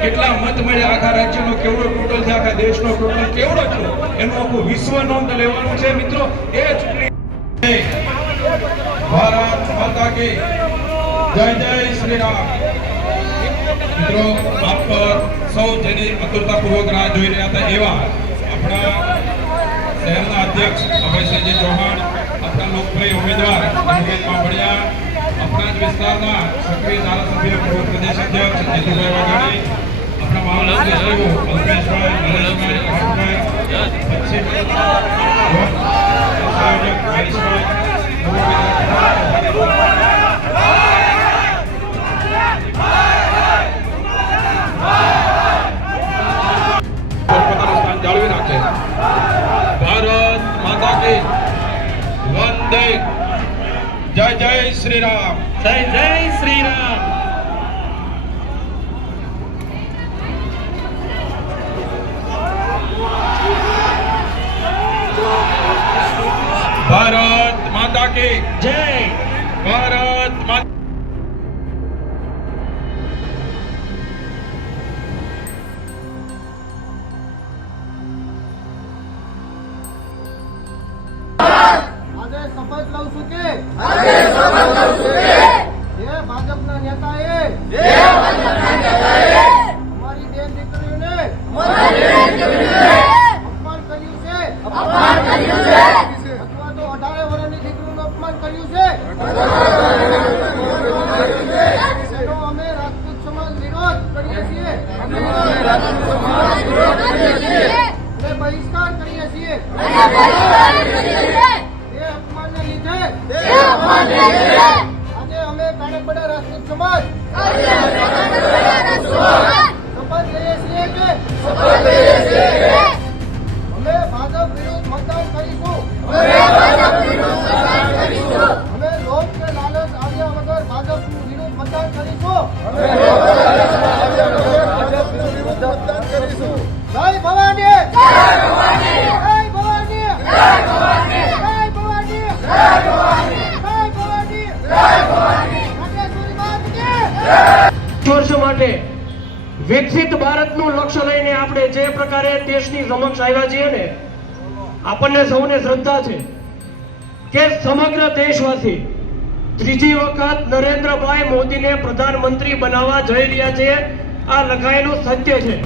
કેટલા મત મળ્યા, આખા રાજ્યનો કેવડો ટોટલ છે, આખા દેશનો ટોટલ કેવડો છે એનું આખું વિશ્વ નોંધ લેવાનું છે મિત્રો. એ ચૂંટણી ભારત માતા કી જય જય શ્રી રામ. મિત્રો આપ સૌ જેની આતુરતાપૂર્વક રાહ જોઈ રહ્યા હતા એવા આપણા શહેરના અધ્યક્ષ અભયસિંહજી ચૌહાણ, આપણા લોકપ્રિય ઉમેદવાર અંકિત બામણિયા, આપણા જ વિસ્તારના સક્રિય ધારાસભ્ય પૂર્વ પ્રદેશ અધ્યક્ષ જીતુભાઈ વાઘાણી, આપણા મહામંત્રી શ્રીઓ અલ્પેશભાઈ, નરેશભાઈ, અશોકભાઈ, પશ્ચિમ સંયોજક હરીશભાઈ, પોતાનું સ્થાન જાળવી રાખે. ભારત માતા કી વંદે. જય જય શ્રી રામ. જય જય શ્રી રામ. ભારત માતા કી જય. ભારત માતા. શપથ લઉં છું કે જે ભાજપના નેતાએ અમારી બેન દીકરીઓને અપમાન કર્યું છે અથવા તો 18 વર્ષની દીકરીનું અપમાન કર્યું છે એનો અમે રાજપૂત સમાજ વિરોધ કરીએ છીએ અને બહિષ્કાર કરીએ છીએ. આજે અમે કાણકબડા રાજપૂત સમાજ શપથ લઈએ છીએ કે અમે ભાજપ વિરુદ્ધ મતદાન કરીશું. અમે લોક કે લાલચ આવ્યા વગર ભાજપ વિરુદ્ધ મતદાન કરીશું. જય ભવાની. વર્ષો માટે વિકસિત ભારતનું લક્ષ્ય લઈને આપણે જે પ્રકારે દેશની સમક્ષ આવ્યા છીએ ને, આપણને સૌને શ્રદ્ધા છે કે સમગ્ર દેશવાસી ત્રીજી વખત નરેન્દ્રભાઈ મોદીને પ્રધાનમંત્રી બનાવવા જઈ રહ્યા છે. આ લખાયેલું સત્ય છે.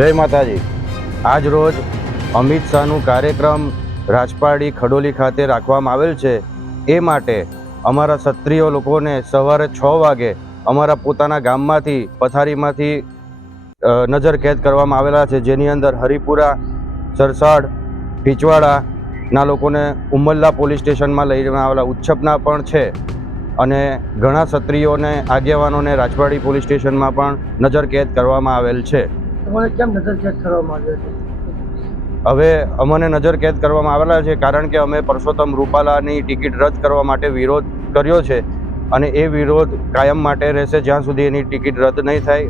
જય માતાજી. આજ રોજ અમિત શાહનું કાર્યક્રમ રાજપારડી ખડોલી ખાતે રાખવામાં આવેલ છે. એ માટે અમારા ક્ષત્રિય લોકોને સવારે 6 વાગે અમારા પોતાના ગામમાંથી પથારીમાંથી નજર કેદ કરવામાં આવેલા છે, જેની અંદર હરિપુરા, સરસાડ, ટીચવાડાના લોકોને ઉમલ્લા પોલીસ સ્ટેશનમાં લઈ જવામાં આવેલા, ઉચ્છપના પણ છે અને ઘણા ક્ષત્રિયોને આગેવાનોને રાજપારડી પોલીસ સ્ટેશનમાં પણ નજર કેદ કરવામાં આવેલ છે. તમારે કેમ નજર કેદ કરવામાં આવ્યો છે? હવે અમને નજર કેદ કરવામાં આવેલા છે કારણ કે અમે પરસોત્તમ રૂપાલાની ટિકિટ રદ કરવા માટે વિરોધ કર્યો છે અને એ વિરોધ કાયમ માટે રહેશે જ્યાં સુધી એની ટિકિટ રદ નહીં થાય.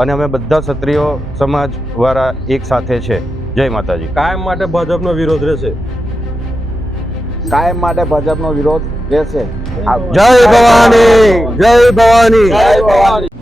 અને અમે બધા ક્ષત્રિયો સમાજવાળા એક સાથે છે. જય માતાજી. કાયમ માટે ભાજપનો વિરોધ રહેશે. કાયમ માટે ભાજપનો વિરોધ રહેશે. જય ભવાની, જય ભવાની. જય ભવાની.